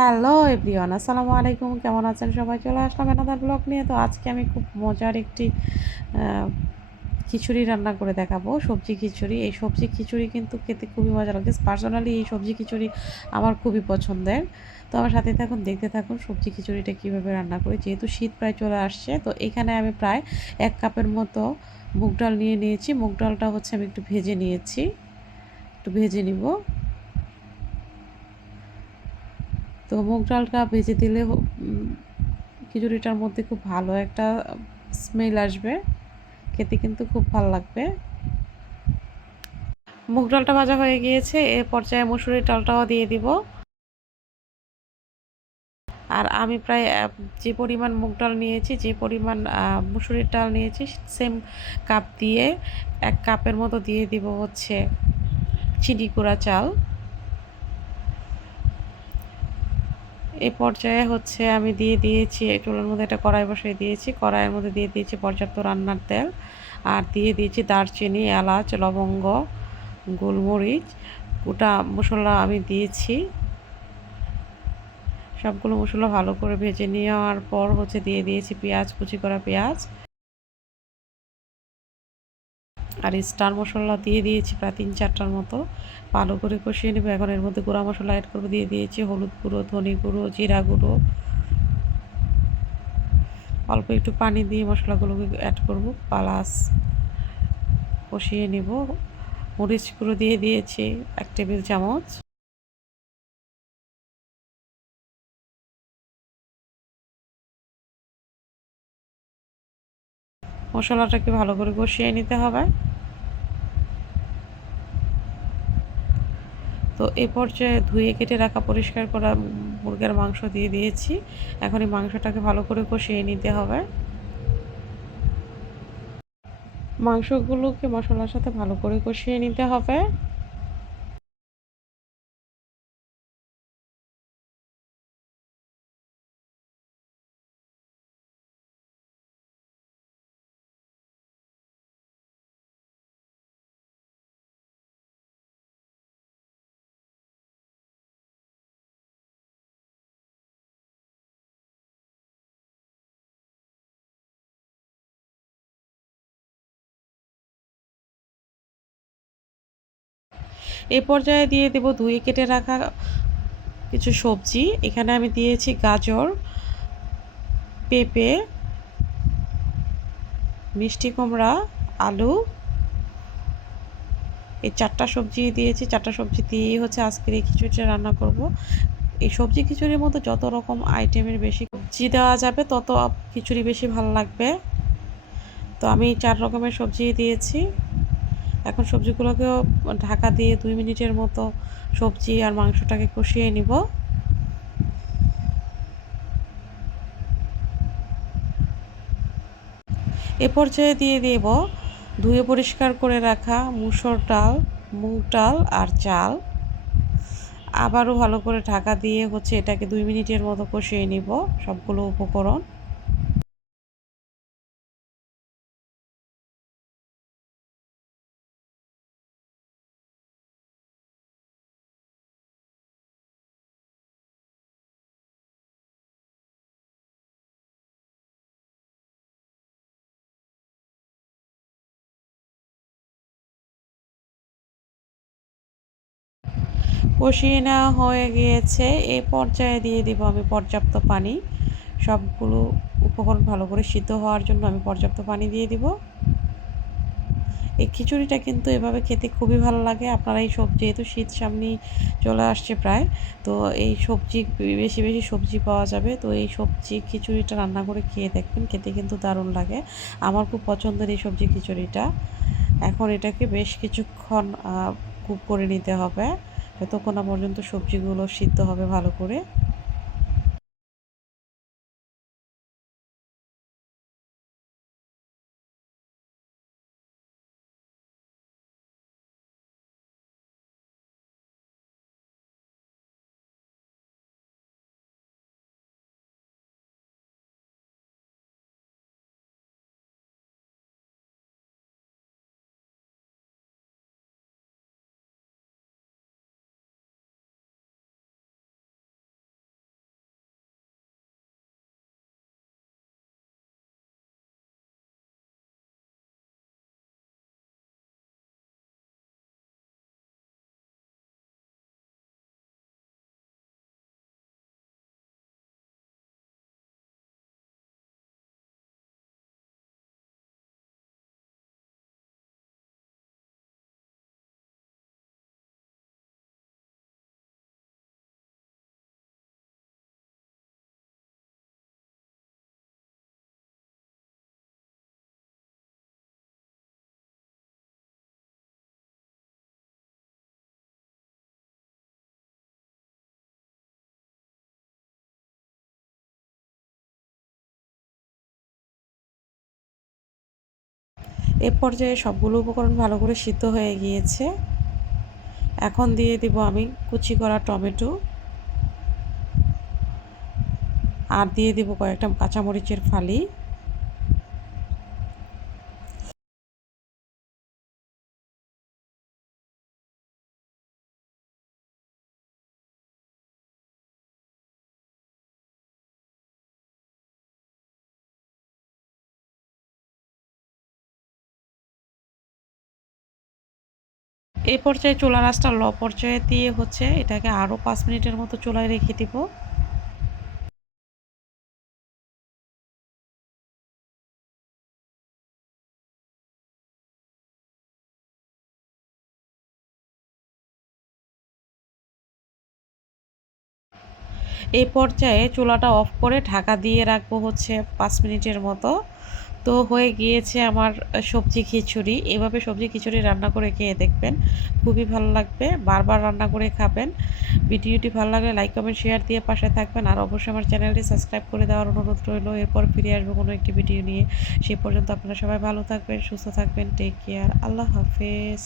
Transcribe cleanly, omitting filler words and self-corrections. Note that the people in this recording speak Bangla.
হ্যালো এভরিওয়ান, আসসালামু আলাইকুম। কেমন আছেন সবাই? চলে আসলাম অ্যানাদার ব্লগ নিয়ে। তো আজকে আমি খুব মজার একটি খিচুড়ি রান্না করে দেখাবো, সবজি খিচুড়ি। এই সবজি খিচুড়ি কিন্তু খেতে খুবই মজা লাগে। পার্সোনালি এই সবজি খিচুড়ি আমার খুবই পছন্দের। তো আমার সাথে থাকুন, দেখতে থাকুন সবজি খিচুড়িটা কীভাবে রান্না করি। যেহেতু শীত প্রায় চলে আসছে, তো এখানে আমি প্রায় 1 কাপের মতো মুগ ডাল নিয়ে নিয়েছি। মুগ ডালটা হচ্ছে আমি একটু ভেজে নিয়েছি, একটু ভেজে নিব। তো মুগ ডালটা ভেজে দিলে খিচুড়িটার মধ্যে খুব ভালো একটা স্মেল আসবে, খেতে কিন্তু খুব ভালো লাগবে। মুগ ডালটা ভাজা হয়ে গিয়েছে, এ পর্যায়ে মসুরির ডালটাও দিয়ে দিব। আর আমি প্রায় যে পরিমাণ মুগ ডাল নিয়েছি, যে পরিমাণ মসুরির ডাল নিয়েছি, সেম কাপ দিয়ে 1 কাপের মতো দিয়ে দিব হচ্ছে চিনি গুঁড়া চাল। এই পর্যায়ে হচ্ছে আমি দিয়ে দিয়েছি, চুলার মধ্যে একটা কড়াই বসিয়ে দিয়েছি, কড়াইয়ের মধ্যে দিয়ে দিয়েছি পর্যাপ্ত রান্নার তেল, আর দিয়ে দিয়েছি দারচিনি, এলাচ, লবঙ্গ, গোলমরিচ, গোটা মশলা আমি দিয়েছি। সবগুলো মশলা ভালো করে ভেজে নেওয়ার পর হচ্ছে দিয়ে দিয়েছি পেঁয়াজ, কুচি করা পেঁয়াজ, আর স্টার মশলা দিয়ে দিয়েছি প্রায় 3-4টার মতো। ভালো করে কষিয়ে নেব। এখন এর মধ্যে গুঁড়া মশলা অ্যাড করবো, দিয়ে দিয়েছি হলুদ গুঁড়ো, ধনে গুঁড়ো, জিরা গুঁড়ো, অল্প একটু পানি দিয়ে মশলাগুলোকে অ্যাড করব, প্লাস কষিয়ে নেব। মরিচ গুঁড়ো দিয়ে দিয়েছি 1 টেবিল চামচ। মশলাটাকে ভালো করে কষিয়ে নিতে হবে। তো এ পর্যায়ে ধুয়ে কেটে রাখা পরিষ্কার করা মুরগির মাংস দিয়ে দিয়েছি। এখন এই মাংসটাকে ভালো করে কষিয়ে নিতে হবে। মাংসগুলোকে মশলার সাথে ভালো করে কষিয়ে নিতে হবে। এই পর্যায়ে দিয়ে দেব ধুয়ে কেটে রাখা কিছু সবজি। এখানে আমি দিয়েছি গাজর, পেঁপে, মিষ্টি কুমড়া, আলু। এই 4টা সবজি দিয়েছি। 4টা সবজি দিয়েই হচ্ছে আজকের এই খিচুড়িটা রান্না করব। এই সবজি খিচুড়ির মধ্যে যত রকম আইটেমের বেশি সবজি দেওয়া যাবে, তত খিচুড়ি বেশি ভালো লাগবে। তো আমি 4 রকমের সবজি দিয়েছি। এখন সবজিগুলোকেও ঢাকা দিয়ে 2 মিনিটের মতো সবজি আর মাংসটাকে কষিয়ে নিব। এ পর্যায়ে দিয়ে দেব ধুয়ে পরিষ্কার করে রাখা মুসুর ডাল, মুগ ডাল আর চাল। আবারও ভালো করে ঢাকা দিয়ে হচ্ছে এটাকে 2 মিনিটের মতো কষিয়ে নিব সবগুলো উপকরণ। কষিয়ে নেওয়া হয়ে গিয়েছে, এ পর্যায়ে দিয়ে দিব আমি পর্যাপ্ত পানি। সবগুলো উপকরণ ভালো করে সিদ্ধ হওয়ার জন্য আমি পর্যাপ্ত পানি দিয়ে দিব। এই খিচুড়িটা কিন্তু এভাবে খেতে খুবই ভালো লাগে। আপনারা এই যেহেতু শীত সামনেই চলে আসছে প্রায়, তো এই সবজি বেশি বেশি সবজি পাওয়া যাবে। তো এই সবজি খিচুড়িটা রান্না করে খেয়ে দেখবেন, খেতে কিন্তু দারুণ লাগে। আমার খুব পছন্দের এই সবজি খিচুড়িটা। এখন এটাকে বেশ কিছুক্ষণ কুক করে নিতে হবে, যতক্ষণ না পর্যন্ত সবজিগুলো সিদ্ধ হবে ভালো করে। এ পর্যায়ে সবগুলো উপকরণ ভালো করে সিদ্ধ হয়ে গিয়েছে। এখন দিয়ে দিব আমি কুচি করা টমেটো, আর দিয়ে দিব কয়েকটা কাঁচামরিচের ফালি। এই পর্যায়ে চুলার আঁচটা লো পর্যায়ে দিয়ে এটাকে আরও 5 মিনিটের মতো চুলায় রেখে দিব। এই পর্যায়ে চুলাটা অফ করে ঢাকা দিয়ে রাখবো 5 মিনিটের মতো। তো হয়ে গিয়েছে আমার সবজি খিচুড়ি। এভাবে সবজি খিচুড়ি রান্না করে খেয়ে দেখবেন, খুবই ভালো লাগবে। বারবার রান্না করে খাবেন। ভিডিওটি ভালো লাগলে লাইক কমেন্ট শেয়ার দিয়ে পাশে থাকবেন, আর অবশ্যই আমার চ্যানেলটি সাবস্ক্রাইব করে দেওয়ার অনুরোধ রইল। এরপর ফিরে আসবো কোনো একটি ভিডিও নিয়ে। সেই পর্যন্ত আপনারা সবাই ভালো থাকবেন, সুস্থ থাকবেন। Take care. আল্লাহ হাফেজ।